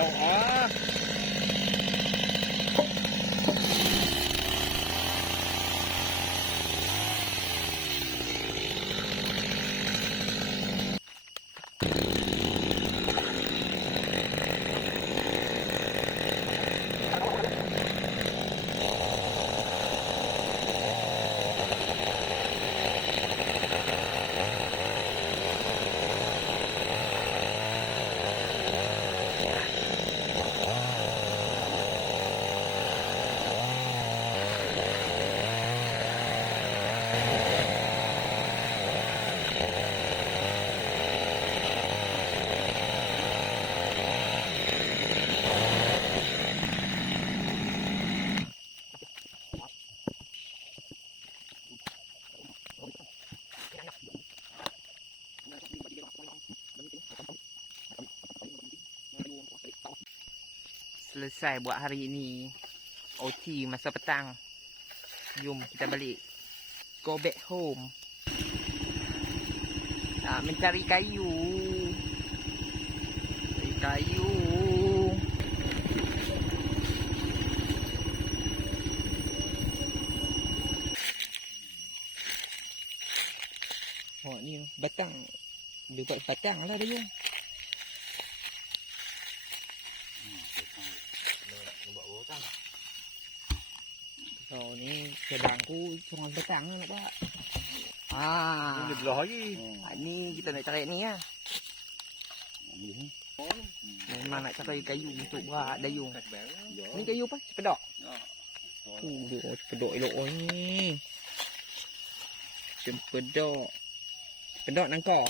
pedok ah. Selesai buat hari ini. OT masa petang. Jom kita balik. Go back home. Nak mencari kayu. Cari kayu. Oh ni batang. Dia buat batang lah dia. So ni sedangku cuma batang nak buat. Ini belah lagi. Ni kita nak cari ni lah. Memang nak cari kayu untuk buat dayung. Ni kayu apa? Cepedok. Cepedok elok ni. Cepedok. Cepedok nangka.